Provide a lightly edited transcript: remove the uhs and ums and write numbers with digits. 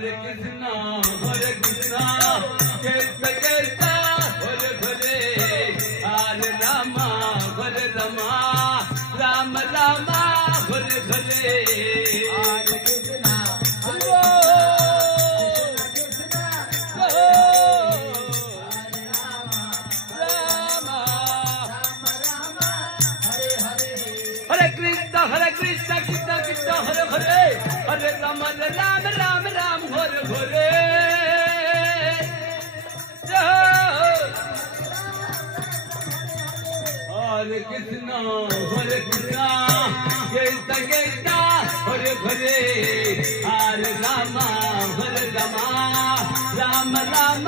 Hare Krishna, Krishna Krishna, Hare Hare, Hare Rama, Hare Rama, Rama Rama, Hare Hare. Hare Krishna, Hare Krishna, Hare Krishna, Krishna Krishna, Hare Hare, Hare Rama, Ram Ram, Ram Hare Hare. Hare Krishna, Krishna Krishna, Hare Hare, Hare Rama, Rama, Rama Rama.